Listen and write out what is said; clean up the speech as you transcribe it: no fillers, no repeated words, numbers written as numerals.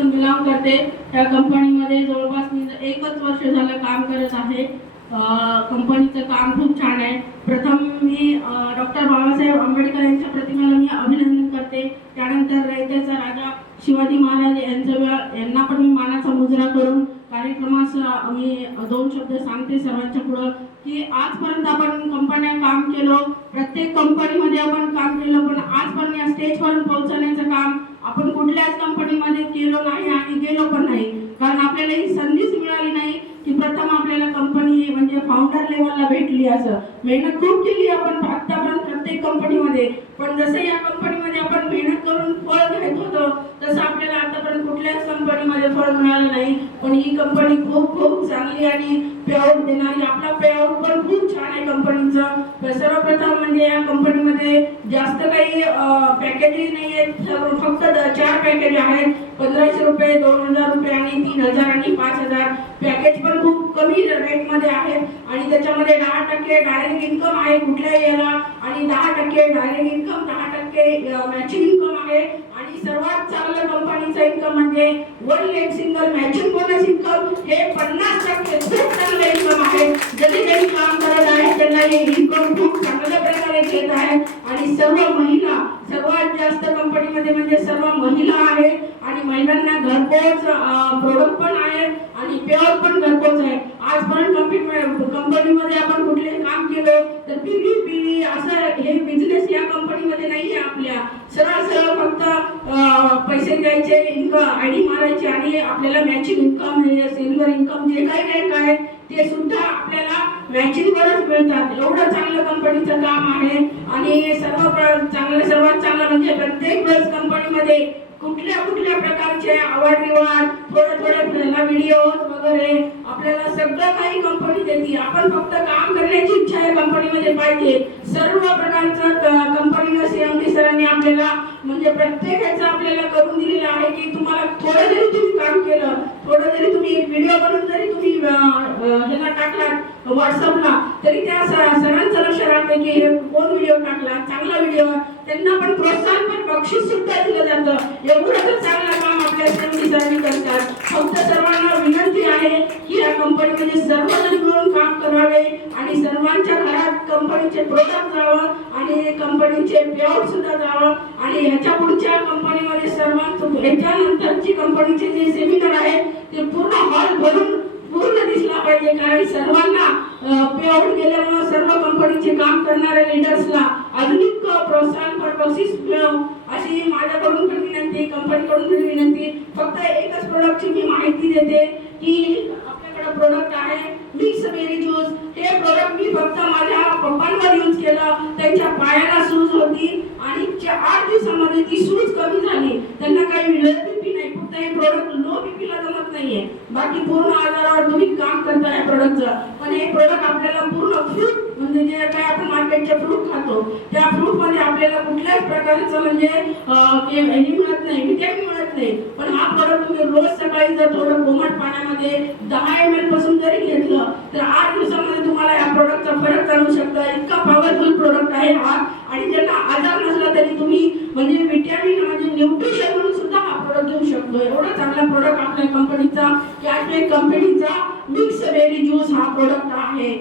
Belong करते. त्या कंपनीमध्ये जवळपास मी 1च वर्ष झालं काम करत आहे. कंपनीचं काम खूप छान आहे. प्रथम मी डॉक्टर बाबासाहेब आंबेडकर यांच्या प्रतिमेला मी अभिनंदन करते. त्यानंतर रयतेचा राजा शिवाजी महाराज यांना पण मी मानाचा मुजरा करून कार्यक्रमास मी 2 शब्द सांगते सर्वांच्या पुढं की आजपर्यंत आपण कंपन्या काम केलं, प्रत्येक कंपनीमध्ये आपण काम केलं, पण आजपर्यंत या स्टेजपर्यंत पोहोचण्याचं काम आपण कुठल्याच कंपनीमध्ये केलं नाही आणि गेलो पण नाही. कारण आपल्याला ही संधीच मिळाली नाही की प्रथम आपल्याला कंपनी म्हणजे फाउंडर लेवलला भेटली. असं मेहनत खूप केली आपण आतापर्यंत प्रत्येक कंपनीमध्ये, पण जसं या कंपनीमध्ये आपण मेहनत करून फळ घेत होतो तसं आपल्याला आतापर्यंत कुठल्याच कंपनीमध्ये फळ मिळालं नाही. पण ही कंपनी खूप खूप चांगली आणि पेआउट देणारी, आपला पेआउट पण खूप छान आहे कंपनीचं. सर्वप्रथम म्हणजे या कंपनीमध्ये जास्त काही पॅकेजेस नाही आहेत, फक्त 4 पॅकेज आहेत. 1500 रुपये, 2000 रुपये आणि 3000 आणि 5000. पॅकेज पण खूप कमी रेटमध्ये आहेत आणि त्याच्यामध्ये 10% डायरेक्ट इन्कम आहे कुठल्याही याला आणि 10% डायरेक्ट इन्कम, 10% मॅचिंग इन्कम आहे. आणि सर्वात चांगलं कंपनीचं इन्कम म्हणजे 1 leg single matching bonus income हे 50% खूप चांगलं इन्कम आहे. ज्यांनी काम करत आहे त्यांना हे इन्कम खूप चांगल्या प्रकारे घेत आहे. आणि सर्व महिला सर्वात जास्त कंपनीमध्ये म्हणजे सर्व महिला आहेत आणि महिलांना घरपोच प्रोडक्ट पण आहे आणि पेआउट पण घरपोच आहे. आजपर्यंत कंपनीमध्ये आपण कुठले काम केलं तर पीव्ही असं हे बिझनेस या कंपनीमध्ये नाही आहे. आपल्या सरळ फक्त पैसे द्यायचे, इन्कम आयडी मारायची आणि आपल्याला मॅचिंग इन्कम, सिल्वर इन्कम जे काही रँक आहे ते सुद्धा आपल्याला मॅचिंगवरच मिळतात. एवढं चांगलं कंपनीचं काम आहे. आणि सर्वात चांगलं म्हणजे प्रत्येक वेळेस कंपनीमध्ये कुठल्या प्रकारचे अवॉर्ड रिवॉर्ड, थोडे व्हिडिओ वगैरे आपल्याला सगळं काही कंपनी देते. आपण फक्त काम करण्याची इच्छा या कंपनीमध्ये पाहिजे. सर्व प्रकारचं कंपनीनं CMD सरांनी आपल्याला म्हणजे प्रत्येकाचं आपल्याला करून दिलेलं आहे की तुम्हाला थोडं जरी तुम्ही काम केलं, थोडं जरी तुम्ही एक व्हिडिओ बनवून जरी तुम्ही ह्याला टाकला व्हॉट्सअपला तरी त्या सरांचं लक्ष राहतं की हे कोण व्हिडिओ टाकला, चांगला व्हिडिओ, त्यांना पण प्रोत्साहन पण बक्षीस सुद्धा दिलं जातं. एवढं चांगलं काम आपल्या CMD सरांनी करतात. फक्त सर्वांना विनंती आहे की या कंपनीमध्ये सर्वजण मिळून काम करावे आणि सर्वांच्या घरात कंपनीचे प्रोडक्ट जावं आणि कंपनीचे पेआउट सुद्धा जावं. आणि ह्याच्या पुढच्या कंपनीमध्ये ह्याच्यानंतरची कंपनीचे जे सेमिनार आहे ते पूर्ण हॉल भरून पूर्ण दिसला पाहिजे. कारण सर्वांना पेआउट गेल्यामुळे सर्व कंपनीचे काम करणाऱ्या लीडर्सला अधिक प्रोत्साहन बक्षीस मिळव अशी माझ्याकडून पण विनंती, कंपनीकडून पण विनंती. फक्त एकच प्रोडक्टची मी माहिती देते की आपल्याकडे प्रोडक्ट आहे मिक्स बेरी ज्यूस. हे प्रोडक्ट मी फक्त माझ्या पप्पांवर यूज केलं, त्यांच्या पायाला सूज होती आणि 8 दिवसामध्ये ती सूज कमी झाली. त्यांना काही लो बीपी नाही, फक्त हे प्रोडक्ट लो बीपीला जमत नाहीये, बाकी पूर्ण आजारावर तुम्ही काम करता या प्रोडक्टचं. पण हे प्रोडक्ट आपल्याला पूर्ण फ्रूट म्हणजे जे काय आपण मार्केटचे फ्रूट खातो त्या फ्रूट मध्ये आपल्याला कुठल्याच प्रकारचं म्हणजे हे मिळत नाही, विटॅमिन मिळत नाही. पण हा प्रोडक्ट तुम्ही रोज सकाळी जर थोडं कोमट पाण्यामध्ये 10 ml पासून जरी घेतलं तर 8 दिवसामध्ये तुम्हाला या प्रोडक्टचा फरक जाणवू शकतो. इतका पॉवरफुल प्रोडक्ट आहे हा. आणि ज्यांना आजार नसला तरी तुम्ही म्हणजे विटॅमिन म्हणजे न्यूट्रिशन म्हणून सुद्धा हा प्रोडक्ट घेऊ शकतो. एवढा चांगला प्रोडक्ट आपल्या कंपनीचा कॅशबॅक कंपनीचा मिक्स बेरी ज्यूस हा प्रोडक्ट आहे.